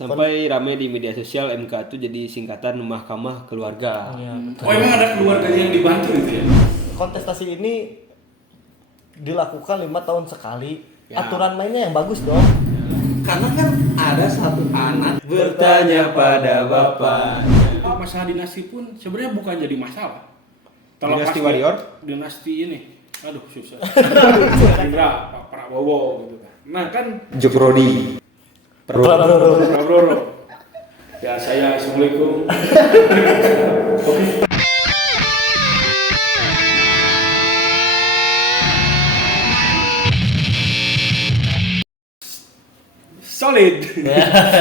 Sampai rame di media sosial MK itu jadi singkatan Mahkamah Keluarga. Iya, Oh emang ada keluarganya yang dibantu gitu ya? kontestasi ini dilakukan 5 tahun sekali. Ya. Aturan mainnya yang bagus dong. Karena kan ada satu anak Bertanya pada bapak. masalah dinasti pun sebenarnya bukan jadi masalah. Dinasti pas Warrior? Dinasti ini, aduh susah. Indra, Pak Prabowo gitu kan. Nah kan Jokrodi. Prabowo. Ya saya assalamualaikum. Solid.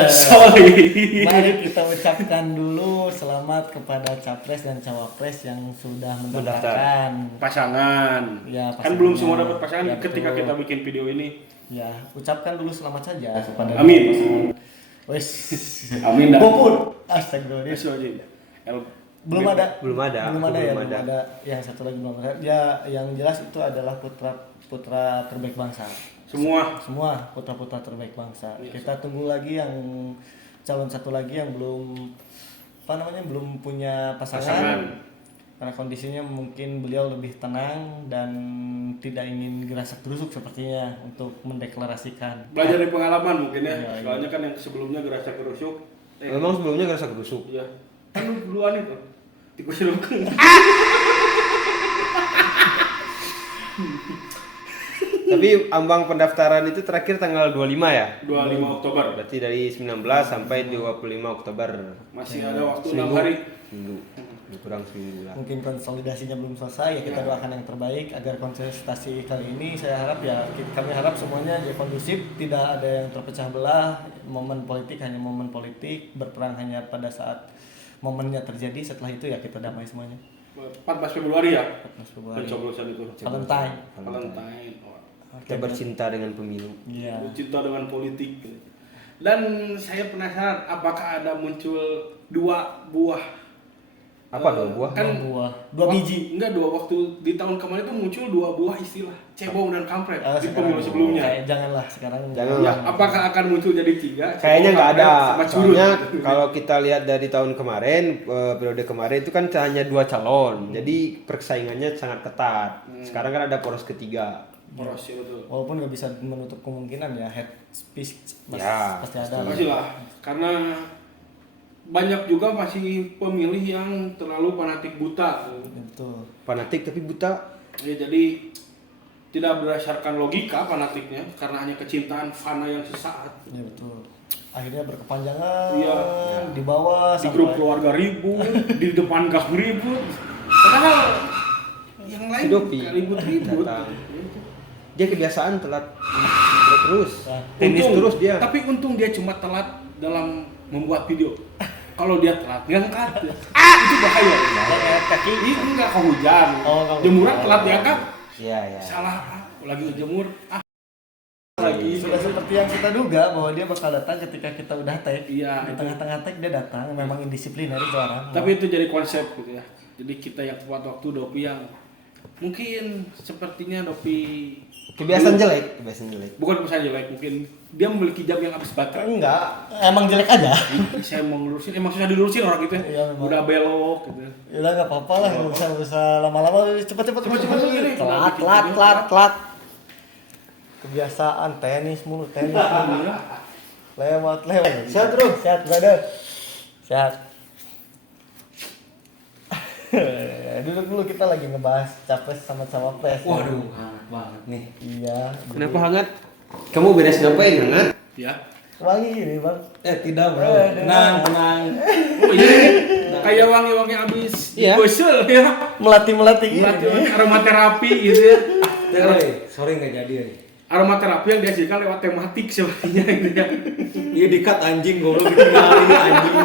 Solid. Mari kita ucapkan dulu selamat kepada capres dan cawapres yang sudah mendaftarkan. Pasangan. Ya, Kan belum pasangannya. semua dapat pasangan Ya, ketika betul. kita bikin video ini. Ya, ucapkan dulu selamat saja kepada Amin. pasangan. Wes. Amin dah. Bopun. Astagfirullah. Belum ada ya, Belum ada. Yang satu lagi belum ada. Ya, yang jelas itu adalah putra terbaik bangsa. Semua Putra-putra terbaik bangsa. Iya. Kita tunggu lagi yang calon satu lagi yang belum punya pasangan. Karena kondisinya mungkin beliau lebih tenang dan tidak ingin gerasak gerusuk sepertinya untuk mendeklarasikan. belajar dari pengalaman mungkin ya. Iya, iya. Soalnya kan yang sebelumnya gerasa gerusuk. Memang sebelumnya gerasa gerusuk. Iya. Kan lu duluan itu. Tikus lukeng. Tapi ambang pendaftaran itu terakhir tanggal 25 ya? 25 Oktober. Berarti dari 19 sampai 25 Oktober. Masih ada waktu 6 Seminggu. hari. Seminggu. Lebih kurang seminggu lah. Mungkin konsolidasinya belum selesai ya, kita doakan yang terbaik agar kontestasi kali ini saya harap ya kami harap semuanya jadi kondusif, tidak ada yang terpecah belah, momen politik hanya momen politik, berperang hanya pada saat momennya terjadi, setelah itu ya kita damai semuanya. 14 Februari ya. 14 Februari. Pencoblosan itu. Valentine. Valentine. Oh. Kita bercinta dengan pemilu. Iya. Cinta dengan politik. Dan saya penasaran apakah ada muncul dua buah. Apa dua buah? Kan Dua biji. Enggak, waktu di tahun kemarin itu muncul dua buah istilah cebong dan kampret di Sekarang- pemilu sebelumnya. Janganlah sekarang. Janganlah. Ya, apakah akan muncul jadi 3? Kayaknya nggak ada. Sama curut. Soalnya kalau kita lihat dari tahun kemarin, periode kemarin itu kan hanya 2 calon. Jadi persaingannya sangat ketat. Sekarang kan ada poros ketiga. Poros ya betul. Walaupun nggak bisa menutup kemungkinan ya head speech Ya, pasti ada. Pastilah, karena banyak juga masih pemilih yang terlalu fanatik buta. Itu. Fanatik tapi buta. Ya, jadi tidak berdasarkan logika fanatiknya karena hanya kecintaan fana yang sesaat. Ya betul. Akhirnya berkepanjangan. Iya. Di bawah Di grup keluarga ribut, di depan gang ribut. Padahal yang lain Dopi nggak ribut-ribut. datang. Dia kebiasaan telat terus. Nah, Tenis terus dia. Tapi untung dia cuma telat dalam membuat video. Kalau dia telat ngangkat, itu bahaya. Angkat kaki. Ini enggak kehujan. Oh, nggak Jemuran hujan. telat diangkat. Iya, iya. Salah lagi ngejemur. Lagi Sudah seperti yang kita duga bahwa dia bakal datang ketika kita udah tag. Iya, Di itu. tengah-tengah tag dia datang. Memang indisipliner itu orang. Tapi itu jadi konsep gitu ya. Jadi kita yang tepat waktu, Dopi yang mungkin sepertinya Dopi Kebiasaan jelek. bukan pesan jelek, mungkin dia memiliki jam yang habis baterai. Enggak, emang jelek aja. Saya mau ngelurusin, emang susah dilurusin orang gitu ya. Iya, memang. Udah belok gitu. Ya udah nggak apa-apa lah, nggak usah lama-lama. Cepet. Cepet, gini. Telat. Kebiasaan tenis mulu. Lewat. Sehat, Bro. Sehat, brother. Sehat. Duduk dulu, kita lagi ngebahas capres sama cawapres. Waduh, hangat banget nih. Iya. Kenapa hangat? Kamu beres ngapain hangat? Ya. Wangi ini bang. Tidak Tenang. Oh iya, kayak wangi-wangi abis Iya. digosel ya. Melatih Melatih aromaterapi gitu ya. Sorry nggak jadi ya. Aromaterapi yang dihasilkan lewat tematik sepertinya gitu ya. Iya dikat anjing goblok ditinggalin anjing.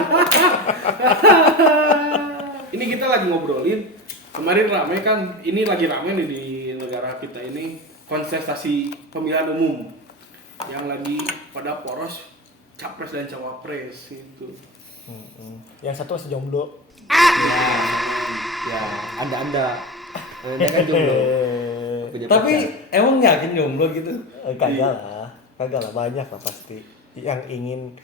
Ini kita lagi ngobrolin kemarin rame kan, ini lagi rame nih di negara kita ini kontestasi pemilihan umum yang lagi pada poros capres dan cawapres itu. Yang satu masih jomblo. Ya, Anda kan jomblo. Punya Tapi pacar. emang yakin jomblo gitu? Kagak lah banyak lah pasti yang ingin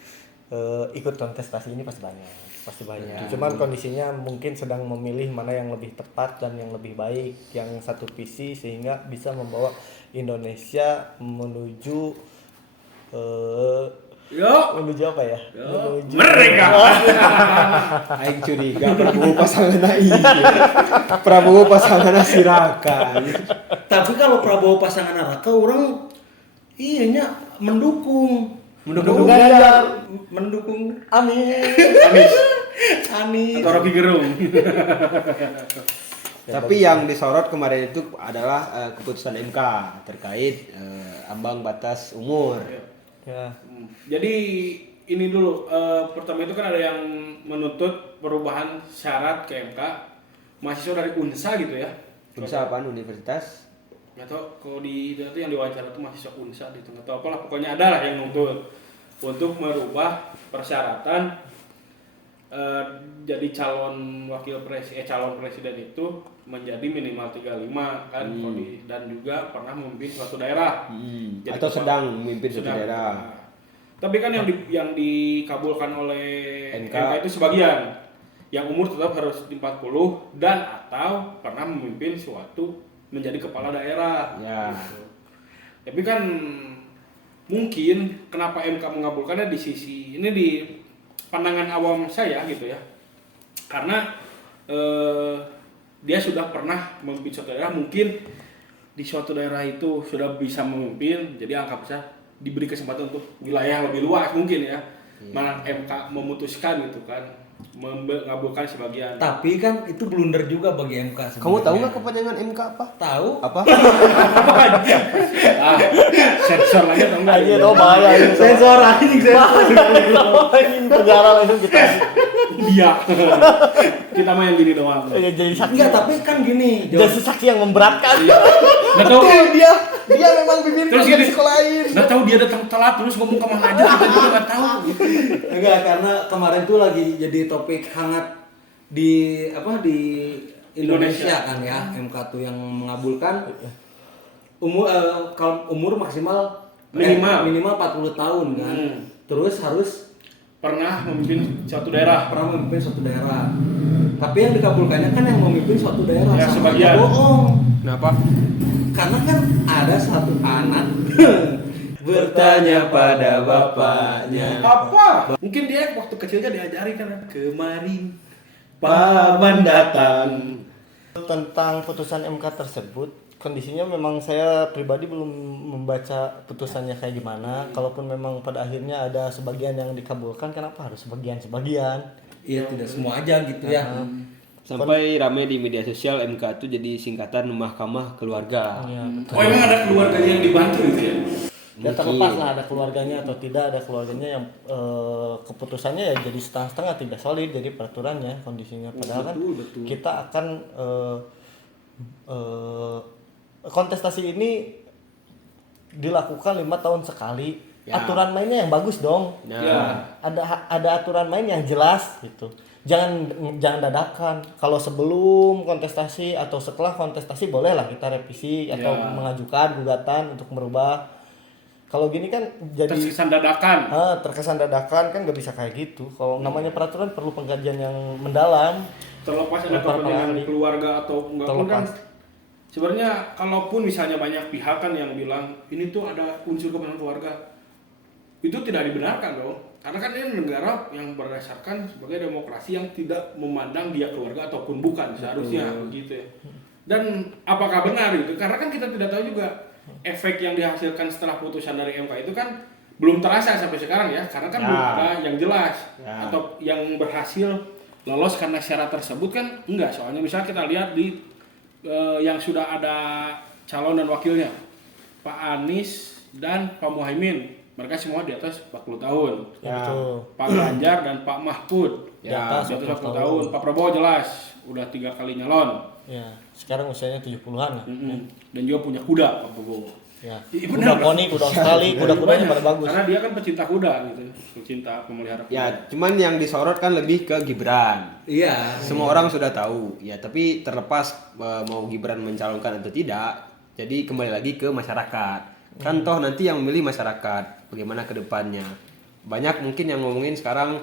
ikut kontestasi ini pasti banyak. Cuman kondisinya mungkin sedang memilih mana yang lebih tepat dan yang lebih baik, yang satu visi sehingga bisa membawa Indonesia menuju menuju apa ya? Menuju Merdeka. Aing curiga Prabowo pasangan Prabowo pasangan Sirakan. Tapi kalau Prabowo pasangan Raka orang nya mendukung Ganjar. mendukung Anies Anies. atau Rocky Gerung. Tapi yang disorot kemarin itu adalah keputusan MK terkait ambang batas umur. Ya. Jadi ini dulu pertama itu kan ada yang menuntut perubahan syarat ke MK mahasiswa dari UNSA gitu ya. Bisa apaan universitas? Nggak tahu kalau di itu yang diwawancara itu mahasiswa UNSA gitu, nggak tahu apalah, pokoknya ada lah yang nuntut untuk merubah persyaratan jadi calon presiden itu menjadi minimal 35 kan dan juga pernah memimpin suatu daerah. Jadi Atau sedang memimpin suatu sedang. daerah. Nah, tapi kan yang dikabulkan oleh MK. MK itu sebagian yang umur tetap harus di 40 dan atau pernah memimpin suatu menjadi kepala daerah. Ya. Gitu. Tapi kan mungkin kenapa MK mengabulkannya di sisi ini di pandangan awam saya gitu ya. Karena dia sudah pernah memimpin suatu daerah, mungkin di suatu daerah itu sudah bisa memimpin, jadi anggap bisa diberi kesempatan untuk wilayah lebih luas mungkin ya. Malah MK memutuskan gitu kan, mengabulkan sebagian. Tapi kan itu blunder juga bagi MK sebenarnya. Kamu tahu nggak kepanjangan MK apa? Tahu? Apa? Sensor lagi atau enggak? Aja tau bahaya ini. Sensor anjing sensor. Ini penjara langsung kita. Iya. Kita mah yang gini doang. Ya, jadi saksi. Enggak, tapi kan gini. Jadi saksi yang memberatkan. Nggak tahu. Dia memang bibir Terus di gini, sekolah lain. nggak tahu dia datang telat terus ngomong kemana aja, kita juga nggak tahu. Enggak, karena kemarin tuh lagi jadi topik hangat di Indonesia kan ya, MK tuh yang mengabulkan kalau umur maksimal minimal 40 tahun kan. Terus harus Pernah memimpin suatu daerah. pernah memimpin suatu daerah. Tapi yang dikabulkannya kan yang memimpin suatu daerah. Ya, Sama sebagian. aja bohong. Kenapa? Karena kan ada satu anak bertanya pada bapaknya. Apa? Mungkin dia waktu kecilnya diajari kan kemarin Paman datang. Tentang putusan MK tersebut, kondisinya memang saya pribadi belum membaca putusannya kayak gimana. Kalaupun memang pada akhirnya ada sebagian yang dikabulkan, kenapa harus sebagian-sebagian? Iya, tidak semua aja gitu ya. Sampai ramai di media sosial MK itu jadi singkatan Mahkamah Keluarga. Ya, Oh emang ada keluarganya yang dibantu gitu ya? ya terlepas lah ada keluarganya atau tidak ada keluarganya yang keputusannya ya jadi setengah-setengah, tidak solid jadi peraturannya kondisinya. Padahal kan kita akan kontestasi ini dilakukan 5 tahun sekali. Ya. Aturan mainnya yang bagus dong. Nah, Ya. Ada aturan main yang jelas gitu. Jangan dadakan. Kalau sebelum kontestasi atau setelah kontestasi bolehlah kita revisi atau Ya. mengajukan gugatan untuk merubah. Kalau gini kan jadi Terkesan dadakan. terkesan dadakan kan nggak bisa kayak gitu. Kalau namanya peraturan perlu pengkajian yang mendalam. Terlepas ada Beberapa kepentingan kali. keluarga atau enggak pun kan. Terlepas. Sebenarnya kalaupun misalnya banyak pihak kan yang bilang ini tuh ada unsur kepentingan keluarga, itu tidak dibenarkan dong. Karena kan ini negara yang berdasarkan sebagai demokrasi yang tidak memandang dia keluarga ataupun bukan seharusnya begitu ya. Dan apakah benar itu? Karena kan kita tidak tahu juga efek yang dihasilkan setelah putusan dari MK itu kan belum terasa sampai sekarang ya, karena kan Ya. belum ada yang jelas Ya. atau yang berhasil lolos karena syarat tersebut kan enggak. Soalnya misalnya kita lihat di yang sudah ada calon dan wakilnya, Pak Anies dan Pak Muhaimin, mereka semua di atas 40 tahun. Ya. Gitu. Pak Ganjar dan Pak Mahfud Di Ya, atas di atas 40 40 tahun. Pak Prabowo jelas udah 3 kali nyalon. Ya, sekarang usianya 70-an lah. Dan juga punya kuda Pak Prabowo. Ya. Iya, Kuda benar. poni, kuda Australia, kuda-kudanya Banyak. pada bagus. Karena dia kan pecinta kuda gitu, pecinta pemelihara kuda. Ya, cuman yang disorot kan lebih ke Gibran. Iya. Semua orang sudah tahu, ya. Tapi terlepas mau Gibran mencalonkan atau tidak, jadi kembali lagi ke masyarakat. Kan toh nanti yang memilih masyarakat, bagaimana ke depannya. banyak mungkin yang ngomongin sekarang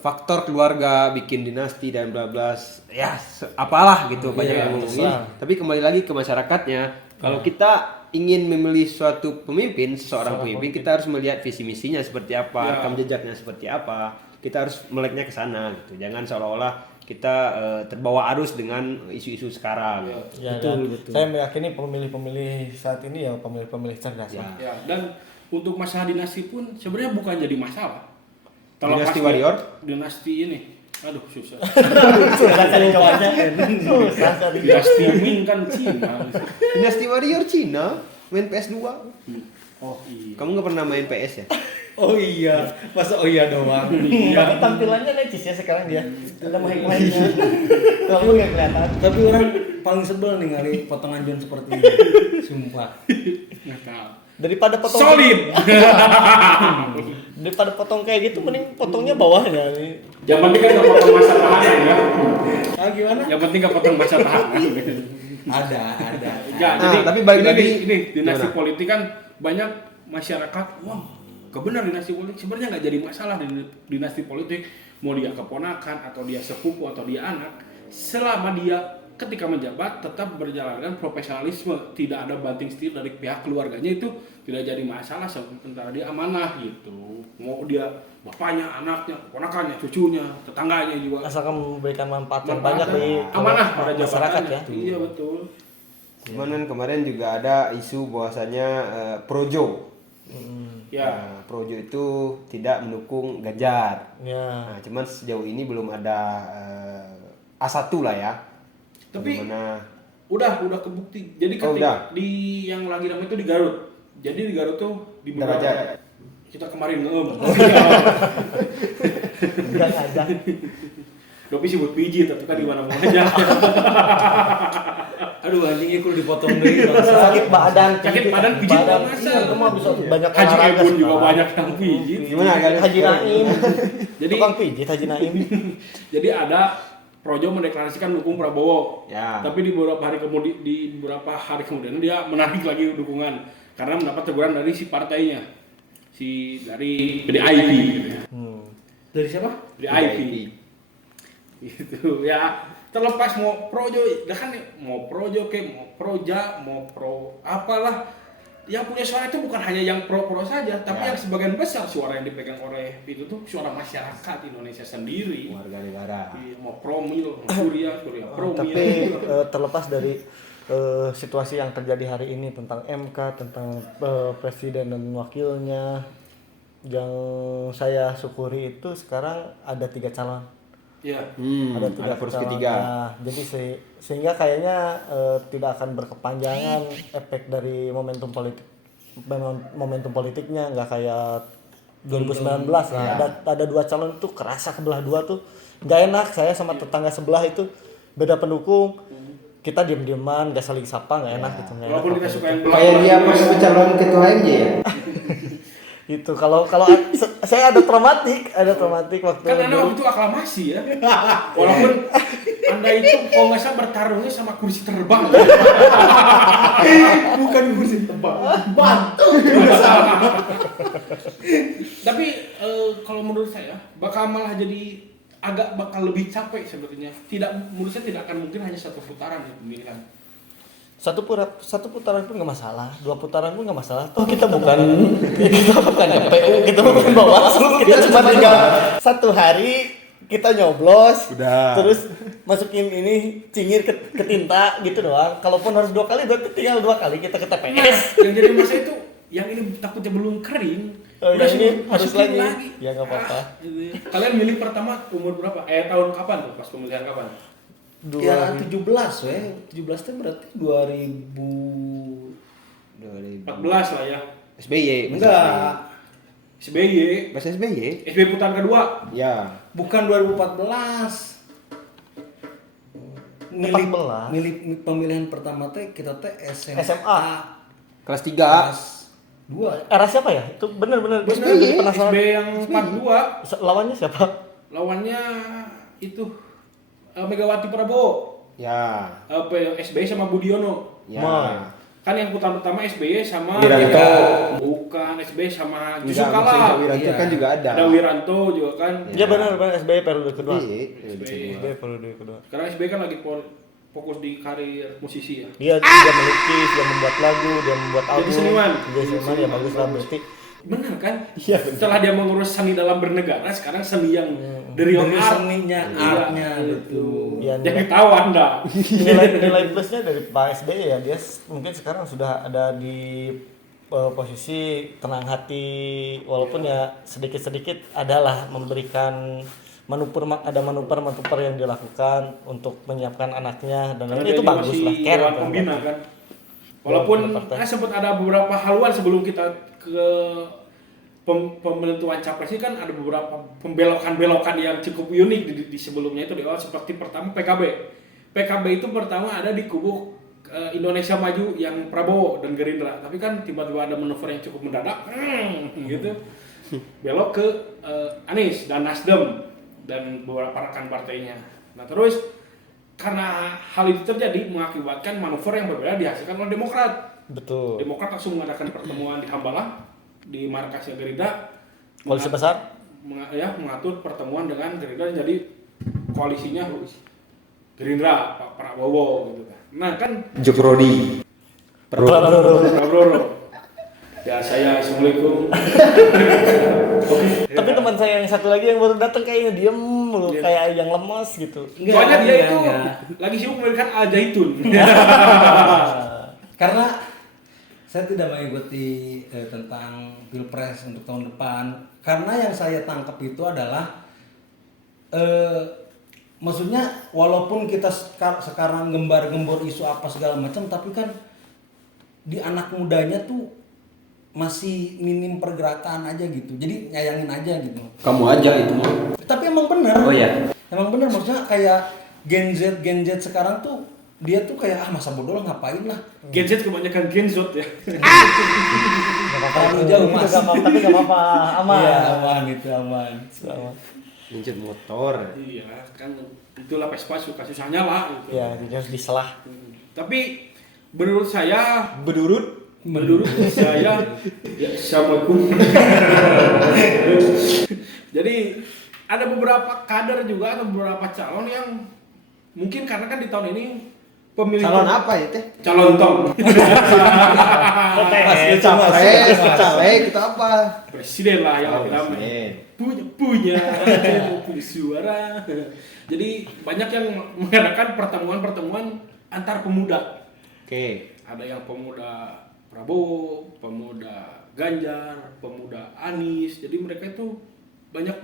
faktor keluarga bikin dinasti dan bla bla, ya apalah gitu banyak yang ngomongin. Tapi kembali lagi ke masyarakatnya, kalau kita ingin memilih suatu pemimpin, seseorang pemimpin, kita harus melihat visi misinya seperti apa, rekam jejaknya seperti apa. Kita harus meleknya ke sana gitu. Jangan seolah-olah kita terbawa arus dengan isu-isu sekarang. Ya, betul. Saya meyakini pemilih-pemilih saat ini ya pemilih-pemilih cerdas. Ya, dan untuk masalah dinasti pun sebenarnya bukan jadi masalah. Dinasti warrior? Dinasti ini. Aduh, susah. Susah cari kawannya. Susah cari. Dinasti Ming kan Cina. Dinasti warrior Cina main PS2. Oh iya. Kamu nggak pernah main PS ya? Oh iya, masa oh iya doang. Tapi tampilannya necis ya sekarang dia. Udah main-mainnya. Kamu nggak kelihatan. Tapi orang paling sebel nih ngali potongan John seperti ini. Sumpah. Nggak tahu. Daripada potong Solid. daripada potong kayak gitu mending potongnya bawahnya nih. Yang penting kan nggak potong masa tahanan ya. Ah gimana? Yang penting nggak potong masa tahanan. Ada. Ya, Nah, jadi tapi balik lagi, ini dinasti gimana? politik kan banyak masyarakat, wah, kebenar dinasti politik sebenarnya nggak jadi masalah di dinasti politik, mau dia keponakan atau dia sepupu atau dia anak, selama dia ketika menjabat tetap berjalan dengan profesionalisme, tidak ada banting setir dari pihak keluarganya, itu tidak jadi masalah sementara dia amanah gitu. Mau dia bapaknya, anaknya, keponakannya, cucunya, tetangganya juga. Asalkan memberikan manfaat yang Manfaat banyak dan di amanah pada masyarakat jabatannya. ya. Iya betul. Cuman kan kemarin juga ada isu bahwasanya Projo. Ya. Nah, Projo itu tidak mendukung Ganjar. Ya. Nah, cuman sejauh ini belum ada A1 lah ya. Tapi Bagaimana? udah kebukti. Jadi Oh, ketika udah. di yang lagi ramai itu di Garut. Jadi di Garut tuh di beberapa Derajat. kita kemarin ngeem. Enggak ngajak. Dopi sebut pijit tapi kan di mana mana aja. Aduh anjing ikut dipotong deui bangsa. Sakit badan. Sakit badan pijit badan. masa. Iya, kamu bisa banyak Haji olahraga Ebun juga sekarang. banyak yang pijit. Gimana agak Haji Naim. Jadi Tukang pijit Haji Naim. jadi ada Projo mendeklarasikan dukung Prabowo. Ya. Tapi di beberapa hari kemudian dia menarik lagi dukungan karena mendapat teguran dari si partainya. Dari PDIP gitu ya. Dari siapa? PDIP. Gitu ya. Terlepas mau Projo, dah kan mau Projo mau Proja, mau pro apalah. Yang punya suara itu bukan hanya yang pro-pro saja, tapi yang sebagian besar suara yang dipegang oleh itu tuh suara masyarakat Indonesia sendiri. Warga negara. Iya, mau promil, mau Surya promil. Tapi terlepas dari situasi yang terjadi hari ini tentang MK, tentang presiden dan wakilnya, yang saya syukuri itu sekarang ada 3 calon. Iya. Ada 3 ada poros calon. ketiga. Nah, jadi sehingga kayaknya tidak akan berkepanjangan efek dari momentum politiknya, nggak kayak 2019 lah. Ada 2 calon tuh kerasa kebelah dua tuh nggak enak. Saya sama tetangga sebelah itu beda pendukung, kita diem-dieman nggak saling sapa, nggak enak gitu. Nggak enak Walaupun kita waktu suka itu. yang Kayak dia pas calon ketua MJ ya. Itu kalau saya ada traumatik waktu kan Anda dulu. waktu itu aklamasi ya. Walaupun Anda itu kalau nggak salah bertarungnya sama kursi terbang. Bukan kursi tebak. Batu. Tapi kalau menurut saya bakal malah jadi bakal lebih capek sebetulnya. Menurut saya tidak akan mungkin hanya satu putaran ya pemilihan. Satu putaran pun nggak masalah, 2 putaran pun nggak masalah. Toh kita bukan KPU, kita bukan Bawaslu, kita cuma tinggal 1 hari kita nyoblos, Udah. terus masukin ini cingir ke tinta gitu doang. Kalaupun harus 2 kali, berarti tinggal 2 kali kita ke TPS. Yang jadi masalah itu yang ini takutnya belum kering. Oh, udah yang ini harus masukin lagi. Ya, nggak apa-apa. Gitu ya. Kalian milih pertama umur berapa? Tahun kapan tuh pas pemilihan kapan? Ya 17 we. 17 itu berarti 2000 14 lah ya. SBY. enggak. SBY. Pas SBY. SBY putaran kedua. Ya. Bukan 2014. Milih pemilihan pertama teh kita teh SMA. Kelas 3. Kelas 2. Era siapa ya? Itu bener-bener gue SBY. jadi penasaran. SBY yang 42. Lawannya siapa? Lawannya itu Megawati Prabowo. Ya. SBY sama Budiono. Ya. Ma. Kan yang pertama SBY sama Wiranto. Bukan SBY sama Enggak, justru maksudnya kalah. Wiranto kan juga ada. Ada Wiranto juga kan. Ya benar SBY periode kedua. Iya, bisa dua. SBY periode kedua. Sekarang SBY kan lagi fokus di karir musisi ya. Dia melukis, dia membuat lagu, dia membuat album. Jadi seniman. Jadi seniman ya bagus lah berarti. Benar kan? Iya. Setelah dia mengurus seni dalam bernegara, sekarang seni yang dari Dari art. seninya, Iya, artnya betul. Ya, Jangan tahu Anda. nilai plusnya dari Pak SBY ya dia mungkin sekarang sudah ada di posisi tenang hati walaupun ya sedikit-sedikit adalah memberikan manuver yang dilakukan untuk menyiapkan anaknya dan Karena itu dia bagus masih lah care dewan gitu. pembina kan. Walaupun sempat ada beberapa haluan sebelum kita ke pembentukan capres ini kan ada beberapa pembelokan-belokan yang cukup unik di sebelumnya itu di awal seperti pertama PKB. PKB itu pertama ada di kubu Indonesia Maju yang Prabowo dan Gerindra, tapi kan tiba-tiba ada manuver yang cukup mendadak, gitu, belok ke Anies dan Nasdem dan beberapa rekan partainya. Nah terus karena hal itu terjadi mengakibatkan manuver yang berbeda dihasilkan oleh Demokrat. Betul. Demokrat langsung mengadakan pertemuan di Hambalang di markasnya Gerindra. Koalisi besar? Mengatur pertemuan dengan Gerindra jadi koalisinya Gerindra Pak Prabowo gitu kan. Nah kan Jokrodi. Prabowo. Ya saya assalamualaikum. Tapi teman saya yang satu lagi yang baru datang kayaknya diem mulu Iya. kayak yang lemas gitu. Soalnya dia itu enggak. lagi sibuk memberikan al-zaitun. Karena saya tidak mengikuti tentang pilpres untuk tahun depan. Karena yang saya tangkap itu adalah maksudnya walaupun kita sekarang gembar-gembor isu apa segala macam, tapi kan di anak mudanya tuh masih minim pergerakan aja gitu. Jadi nyayangin aja gitu. Kamu aja itu mah. Tapi emang bener. Oh ya. Emang bener, maksudnya kayak Gen Z sekarang tuh dia tuh kayak masa bodoh lah ngapain lah. Gen Z kebanyakan genzot ya. Terlalu jauh mas. Tapi gak apa-apa, aman. Iya aman itu aman. Nginjet motor. Iya kan itulah Vespa suka susahnya lah gitu. Ya, dia harus diselah. Tapi menurut saya Bedurut. menurut saya ya assalamualaikum. Jadi ada beberapa kader juga atau beberapa calon yang mungkin karena kan di tahun ini pemilih Calon apa ya teh? calon tong Caleg itu apa? presiden lah yang Oh, lebih ramai presiden. punya suara. Jadi banyak yang mengadakan pertemuan antar pemuda. Oke. Ada yang pemuda Prabowo, pemuda Ganjar, pemuda Anies. Jadi mereka itu banyak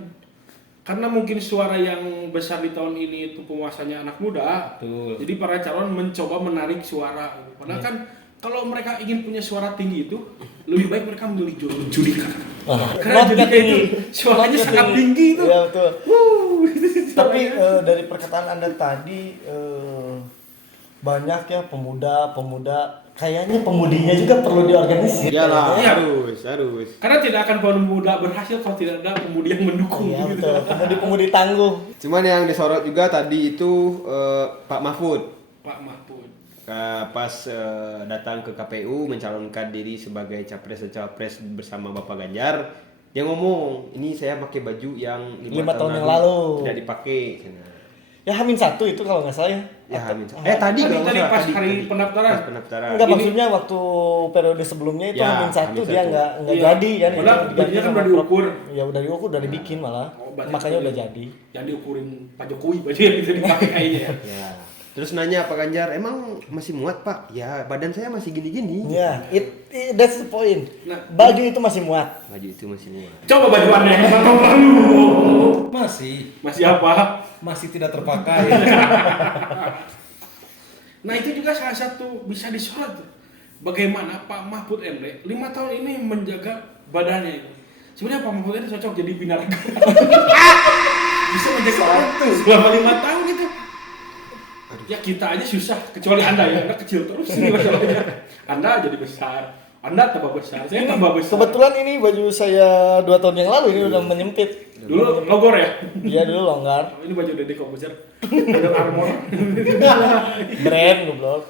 karena mungkin suara yang besar di tahun ini itu penguasanya anak muda. Betul. Jadi para calon mencoba menarik suara. Padahal kan kalau mereka ingin punya suara tinggi itu lebih baik mereka memilih Judika. Karena Judika itu suaranya sangat tinggi itu. Iya betul. Tapi dari perkataan Anda tadi banyak ya pemuda kayaknya pemudinya juga perlu diorganisir. Iyalah, Iya. harus. Karena tidak akan pemuda berhasil kalau tidak ada pemudi yang mendukung. Iya gitu. betul. Pemudi tangguh. Cuman yang disorot juga tadi itu Pak Mahfud. Pak Mahfud. Pas datang ke KPU mencalonkan diri sebagai capres dan cawapres bersama Bapak Ganjar, dia ngomong, ini saya pakai baju yang 5 tahun yang lalu tidak dipakai. Ya H-1 itu kalau nggak salah ya. Ya Hamin. Tadi Tadi kalau nggak salah, pas tadi. hari pendaftaran. Pas pendaftaran. Enggak Ini- maksudnya waktu periode sebelumnya itu Ya, H-1 H-1. dia nggak Iya. jadi kan. Padahal Itu bajunya kan sama udah diukur. Ya udah diukur, udah dibikin malah. Oh, berarti Makanya itu udah jadi. Yang diukurin Pak Jokowi baju yang bisa dipakai kayaknya. Ya. Terus nanya Pak Ganjar, emang masih muat Pak? Ya badan saya masih gini-gini. Ya, that's the point. Nah, Baju itu masih muat. Baju itu masih muat. Coba baju Anda yang tahun lalu. Masih apa? Masih tidak terpakai. Nah itu juga salah satu bisa disorot. Bagaimana Pak Mahfud MD 5 tahun ini menjaga badannya itu. Sebenarnya Pak Mahfud ini cocok jadi binaraga. Bisa menjaga badan selama 5 tahun itu. Ya kita aja susah, kecuali Anda ya, Anda kecil terus ini masalahnya. Anda jadi besar. Anda tambah besar, saya tambah besar. Kebetulan ini baju saya 2 tahun yang lalu ini udah menyempit. Dulu logor ya? Iya dulu longgar. Ini baju Deddy Corbuzier. Under Armour. Brand goblok.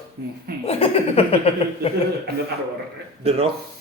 Under Armour. The Rock.